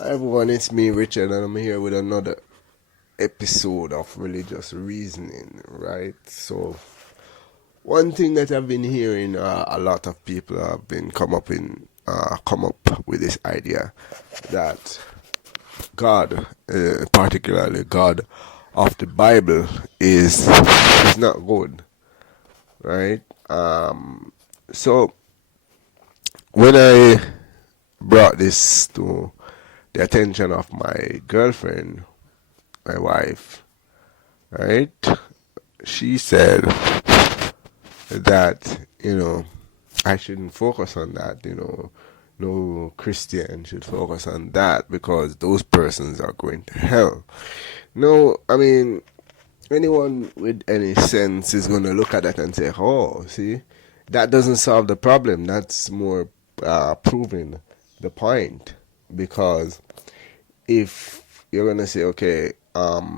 Hi everyone, it's me Richard and I'm here with another episode of Religious Reasoning, right? So one thing that I've been hearing a lot of people have been come up with this idea that God, particularly God of the Bible, is not good, right? So when I brought this to the attention of my girlfriend, my wife, right? She said that, I shouldn't focus on that, no Christian should focus on that because those persons are going to hell. No, I mean, anyone with any sense is going to look at that and say, oh, see, that doesn't solve the problem. That's more proving the point. Because if you're going to say, okay, I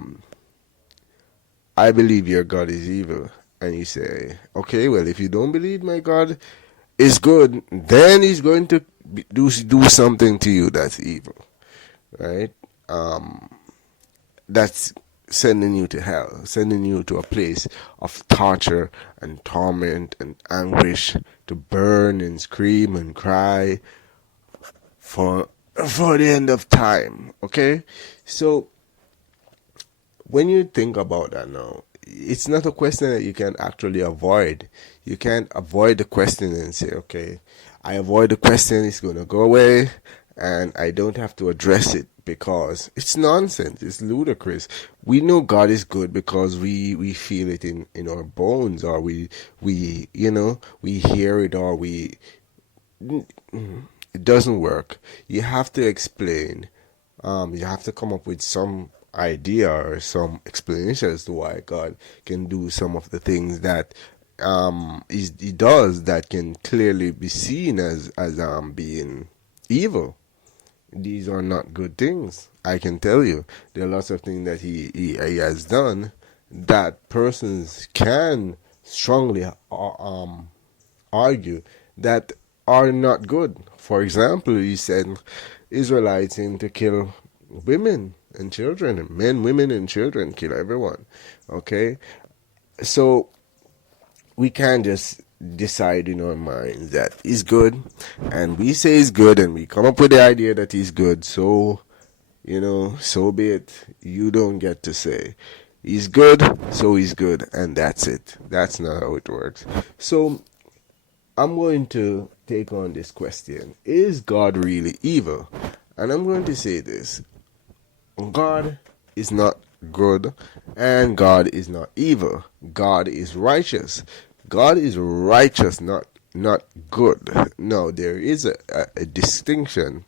believe your God is evil. And you say, okay, well, if you don't believe my God is good, then he's going to do something to you that's evil, right? That's sending you to hell, sending you to a place of torture and torment and anguish to burn and scream and cry for the end of time, okay? So when you think about that now, it's not a question that you can actually avoid. You can't avoid the question and say, okay, I avoid the question, it's going to go away, and I don't have to address it because it's nonsense. It's ludicrous. We know God is good because we feel it in our bones, or we hear it, or it doesn't work. You have to explain. You have to come up with some idea or some explanation as to why God can do some of the things that he does that can clearly be seen as being evil. These are not good things. I can tell you there are lots of things that he has done that persons can strongly argue that are not good. For example, he said Israelites aim to kill women and children, men, women, and children, kill everyone. Okay, so we can't just decide in our minds that he's good, and we say he's good, and we come up with the idea that he's good. So, so be it. You don't get to say he's good, so he's good, and that's it. That's not how it works. So I'm going to take on this question: is God really evil? And I'm going to say this: God is not good, and God is not evil. God is righteous. God is righteous, not good. No, there is a distinction,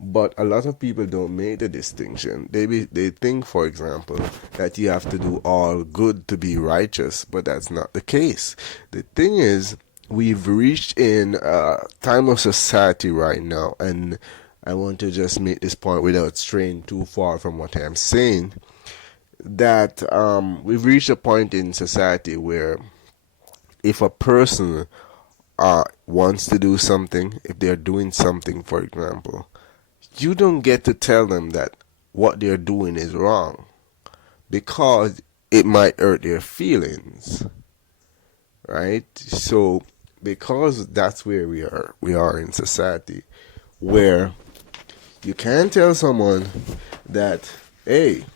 but a lot of people don't make the distinction. They think, for example, that you have to do all good to be righteous, but that's not the case. The thing is, we've reached in a time of society right now, and I want to just make this point without straying too far from what I'm saying, that we've reached a point in society where if a person wants to do something, if they're doing something, for example, you don't get to tell them that what they're doing is wrong because it might hurt their feelings, right? So because that's where we are in society, where you can't tell someone that, hey,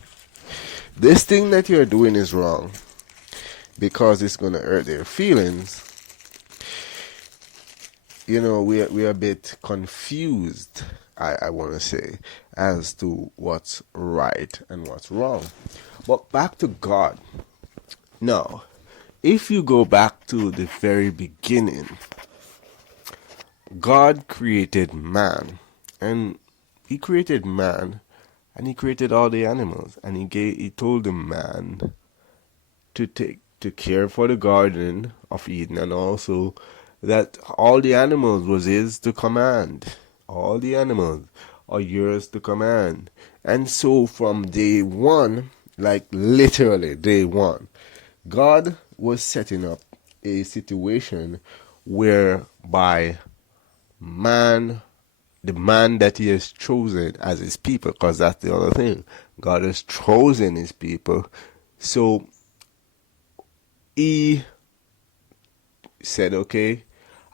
this thing that you're doing is wrong because it's going to hurt their feelings. We're a bit confused, I want to say, as to what's right and what's wrong. But back to God. Now, if you go back to the very beginning, God created man, and he created man, and he created all the animals, and he told the man to care for the garden of Eden, and also that all the animals was his to command. All the animals are yours to command. And so from day one, like literally day one, God was setting up a situation whereby man the man that he has chosen as his people, because that's the other thing. God has chosen his people. So he said, okay,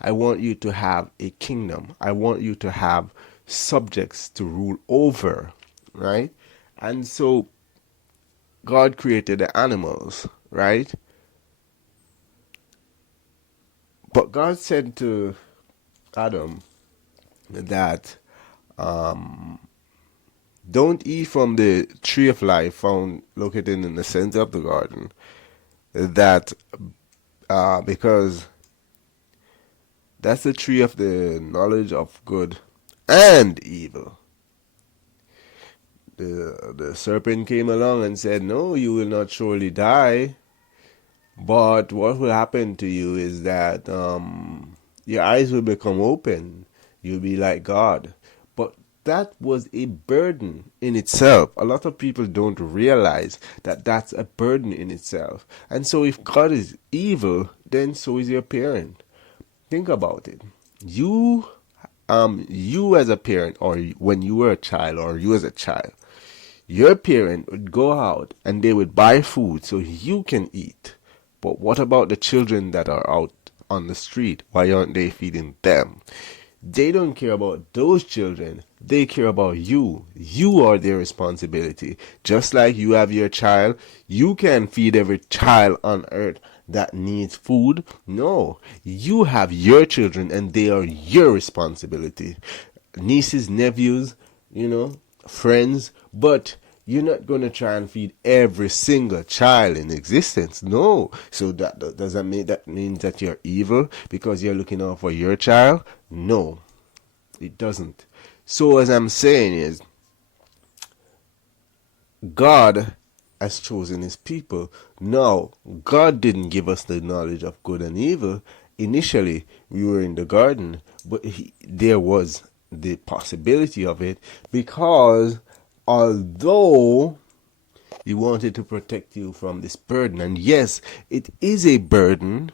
I want you to have a kingdom. I want you to have subjects to rule over, right? And so God created the animals, right? But God said to Adam that don't eat from the tree of life found located in the center of the garden. That because that's the tree of the knowledge of good and evil. The serpent came along and said, no, you will not surely die. But what will happen to you is that your eyes will become open. You'll be like God. But that was a burden in itself. A lot of people don't realize that that's a burden in itself. And so if God is evil, then so is your parent. Think about it. You as a parent, or when you were a child, or you as a child, your parent would go out and they would buy food so you can eat. But what about the children that are out on the street? Why aren't they feeding them? They don't care about those children. They care about you. You are their responsibility. Just like you have your child, you can't feed every child on earth that needs food. No, you have your children and they are your responsibility. Nieces, nephews, friends, but you're not going to try and feed every single child in existence. No. So does that mean that you're evil because you're looking out for your child? No, it doesn't. So as I'm saying is, God has chosen his people. Now, God didn't give us the knowledge of good and evil. Initially, we were in the garden, but there was the possibility of it, because although he wanted to protect you from this burden, and yes, it is a burden,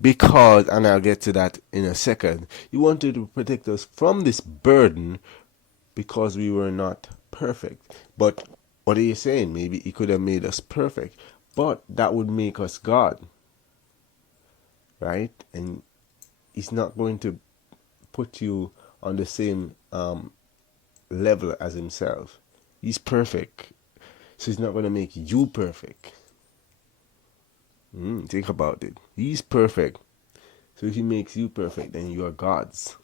because, and I'll get to that in a second, he wanted to protect us from this burden because we were not perfect. But what are you saying? Maybe he could have made us perfect, but that would make us God, right? And he's not going to put you on the same level as himself. He's perfect, so he's not going to make you perfect. Think about it. He's perfect, so if he makes you perfect, then you are God's,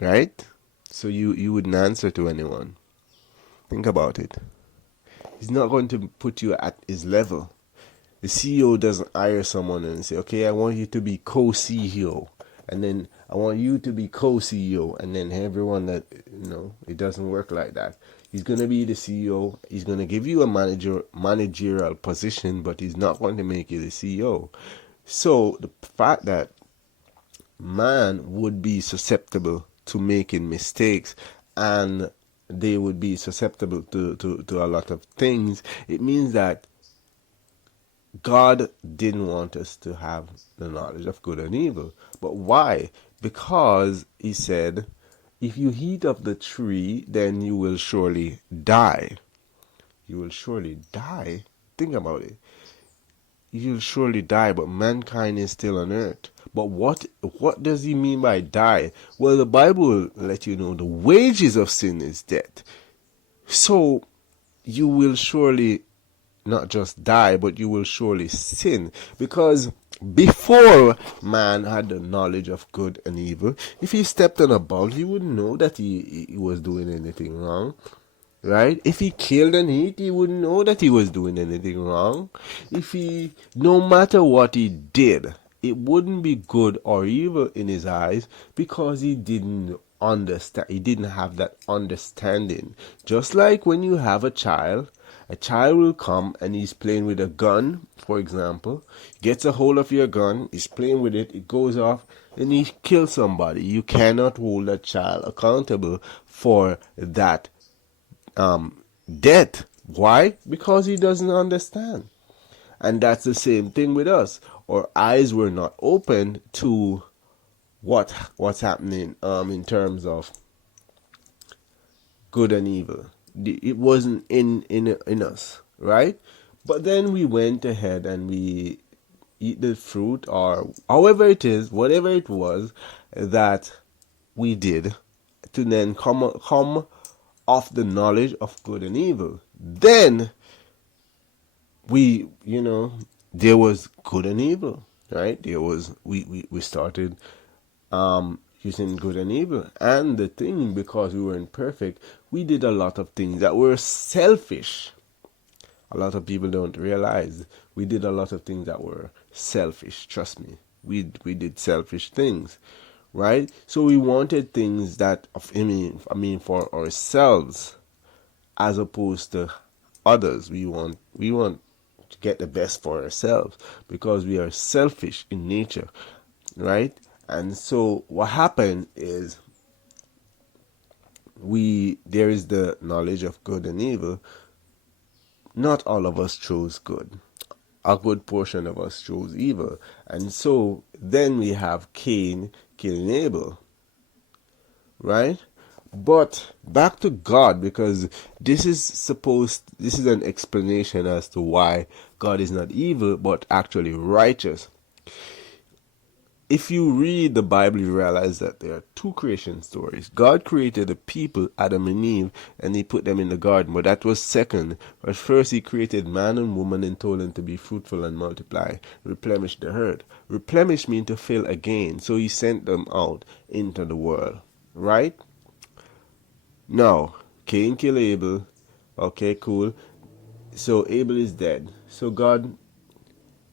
right? So you wouldn't answer to anyone. Think about it. He's not going to put you at his level. The CEO doesn't hire someone and say, okay, I want you to be co-CEO, and then I want you to be co-CEO, and then everyone that, it doesn't work like that. He's going to be the CEO. He's going to give you a managerial position, but he's not going to make you the CEO. So the fact that man would be susceptible to making mistakes, and they would be susceptible to a lot of things, it means that God didn't want us to have the knowledge of good and evil. But why? Because he said, if you eat of the tree, then you will surely die. You will surely die. Think about it. You'll surely die, but mankind is still on earth. But what does he mean by die? Well, the Bible will let you know the wages of sin is death. So you will surely not just die, but you will surely sin. Because before man had the knowledge of good and evil, if he stepped on a bug, he wouldn't know that he was doing anything wrong. Right? If he killed and ate, he wouldn't know that he was doing anything wrong. No matter what he did, it wouldn't be good or evil in his eyes, because he didn't understand. He didn't have that understanding. Just like when you have a child will come and he's playing with a gun, for example, gets a hold of your gun, he's playing with it, it goes off, and he kills somebody. You cannot hold that child accountable for that death. Why? Because he doesn't understand. And that's the same thing with us. Our eyes were not opened to what's happening in terms of good and evil. It wasn't in us, right? But then we went ahead and we eat the fruit, or however it is, whatever it was that we did, to then come off the knowledge of good and evil. Then we, there was good and evil, right? There was we started using good and evil. And the thing, because we weren't perfect, we did a lot of things that were selfish. A lot of people don't realize we did a lot of things that were selfish. Trust me, we did selfish things, right? So we wanted things that, I mean, for ourselves, as opposed to others. We want to get the best for ourselves because we are selfish in nature, right? And so what happened is, there is the knowledge of good and evil. Not all of us chose good. A good portion of us chose evil. And so then we have Cain killing Abel, right? But back to God, because this is an explanation as to why God is not evil but actually righteous. If you read the Bible, you realize that there are two creation stories. God created the people, Adam and Eve, and he put them in the garden, but that was second. But first he created man and woman and told them to be fruitful and multiply, replenish the earth. Replenish means to fill again, so he sent them out into the world, right? Now, Cain killed Abel. Okay, cool. So Abel is dead. So God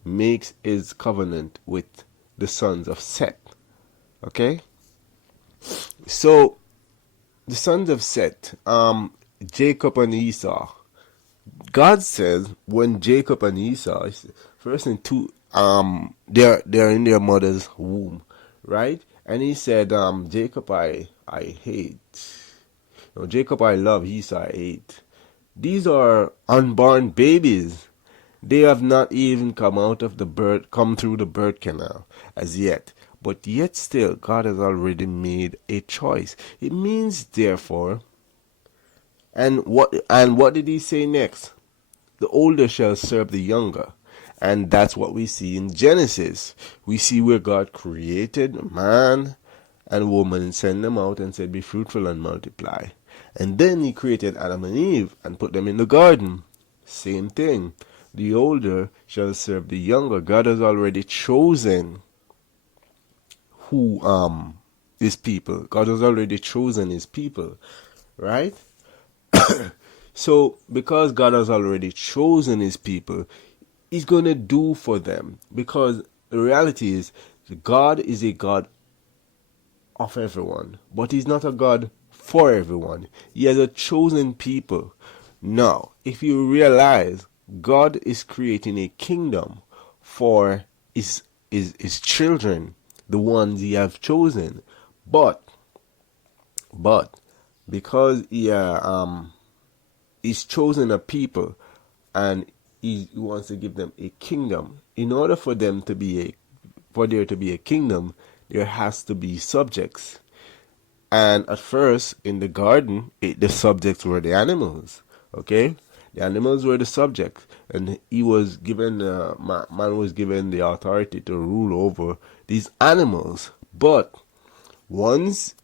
makes his covenant with the sons of Seth. Okay? So the sons of Seth, Jacob and Esau. God says when Jacob and Esau, first and two, they're in their mother's womb, right? And he said, Jacob I hate. No, Jacob I love, Esau I hate. These are unborn babies. They have not even come through the birth canal as yet. But yet still, God has already made a choice. It means, therefore, and what did he say next? The older shall serve the younger. And that's what we see in Genesis. We see where God created man and woman, sent them out and said, be fruitful and multiply. And then he created Adam and Eve and put them in the garden. Same thing. The older shall serve the younger. God has already chosen who his people. God has already chosen his people, right? So because God has already chosen his people, he's going to do for them. Because the reality is, God is a God of everyone, but he's not a God for everyone. He has a chosen people. Now, if you realize, God is creating a kingdom for his children, the ones he have chosen. But because he's chosen a people, and he wants to give them a kingdom. In order for there to be a kingdom, there has to be subjects. And at first, in the garden, the subjects were the animals. Okay, the animals were the subjects, and man was given the authority to rule over these animals. But once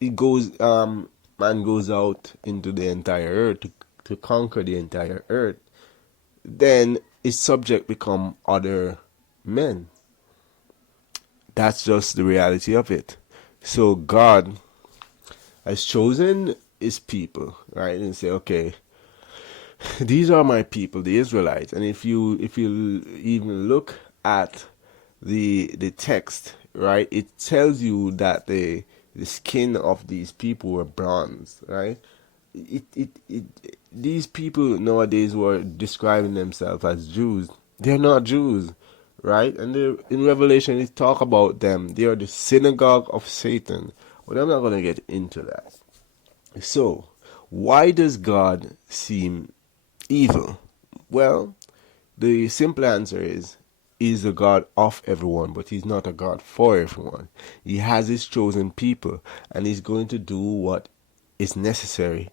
man goes out into the entire earth to conquer the entire earth, then his subject become other men. That's just the reality of it. So God has chosen his people, right? And say, okay, these are my people, the Israelites. And if you even look at the text, right, it tells you that the skin of these people were bronze, right? These people nowadays were describing themselves as Jews. They're not Jews, right? And in Revelation it talk about them. They are the synagogue of Satan. But I'm not going to get into that. So, why does God seem evil? Well, the simple answer is is a God of everyone, but he's not a God for everyone. He has his chosen people, and he's going to do what is necessary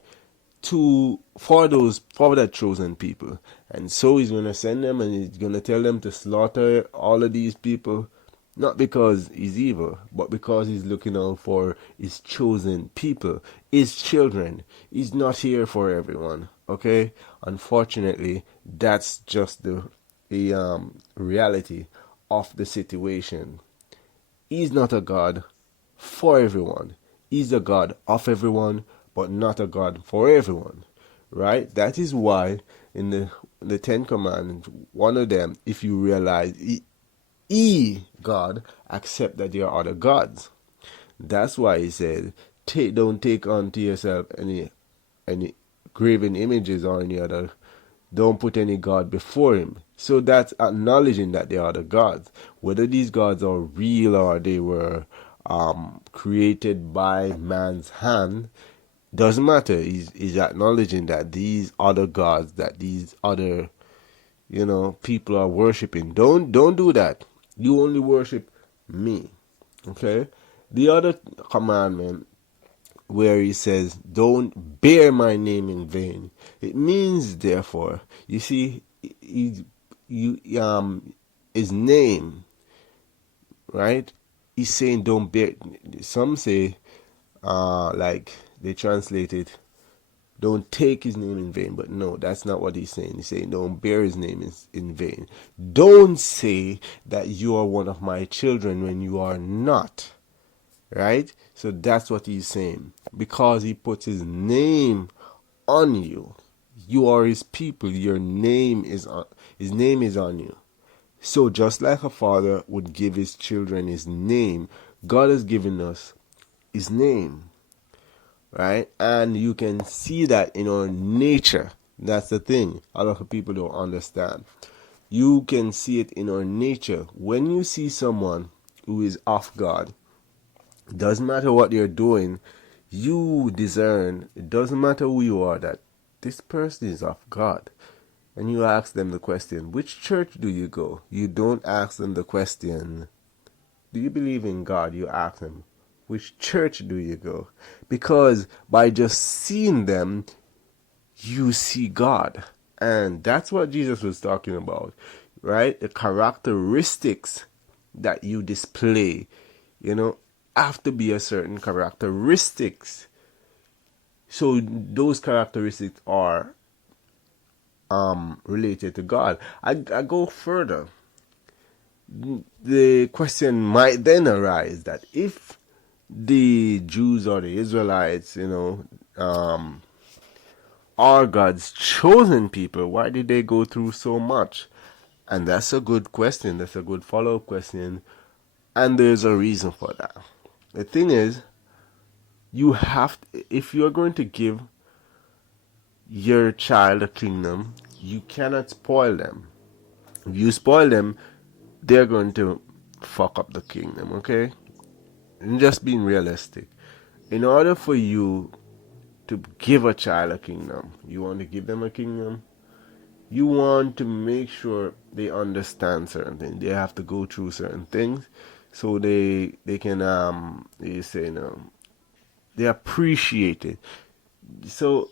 for that chosen people. And so he's going to send them, and he's going to tell them to slaughter all of these people, not because he's evil, but because he's looking out for his chosen people, his children. He's not here for everyone. Okay, unfortunately, that's just the reality of the situation. He's not a God for everyone. He's a God of everyone, but not a God for everyone. Right? That is why in the Ten Commandments, one of them, if you realize, God, accept that there are other gods. That's why he said, don't take unto yourself any graven images or any other. Don't put any god before him. So that's acknowledging that there are other gods. Whether these gods are real or they were created by man's hand doesn't matter. He's acknowledging that these other gods, that these other people are worshiping. Don't do that. You only worship me. Okay? The other commandment where he says, don't bear my name in vain. It means, therefore, you see, his name, right? He's saying don't bear. Some say, like they translate it, don't take his name in vain. But no, that's not what he's saying. He's saying don't bear his name in vain. Don't say that you are one of my children when you are not. Right? So that's what he's saying. Because he puts his name on you. You are his people. His name is on you. So just like a father would give his children his name, God has given us his name. Right? And you can see that in our nature. That's the thing. A lot of people don't understand. You can see it in our nature. When you see someone who is of God, doesn't matter what they're doing, you discern, it doesn't matter who you are, that this person is of God. And you ask them the question, which church do you go? You don't ask them the question, do you believe in God? You ask them, which church do you go? Because by just seeing them, you see God. And that's what Jesus was talking about, right? The characteristics that you display, have to be a certain characteristics. So those characteristics are related to God. I go further. The question might then arise that if the Jews or the Israelites, are God's chosen people, why did they go through so much? And that's a good question. That's a good follow-up question. And there's a reason for that. The thing is, if you're going to give your child a kingdom, you cannot spoil them. If you spoil them, they're going to fuck up the kingdom, okay? And just being realistic. In order for you to give a child a kingdom, you want to give them a kingdom, you want to make sure they understand certain things. They have to go through certain things so they can they appreciate it. So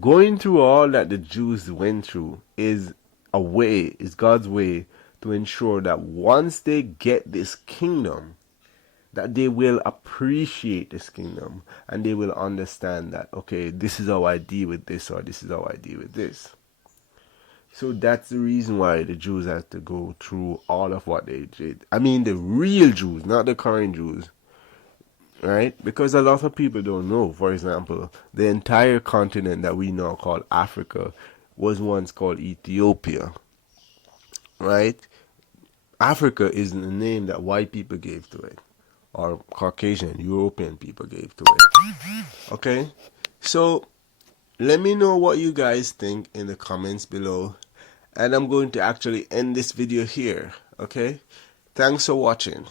going through all that the Jews went through is God's way to ensure that once they get this kingdom, that they will appreciate this kingdom and they will understand that, okay, this is how I deal with this, or this is how I deal with this. So that's the reason why the Jews had to go through all of what they did. I mean, the real Jews, not the current Jews. Right? Because a lot of people don't know. For example, the entire continent that we now call Africa was once called Ethiopia. Right? Africa is the name that white people gave to it, or Caucasian, European people gave to it. Okay? So, let me know what you guys think in the comments below. And I'm going to actually end this video here. Okay? Thanks for watching.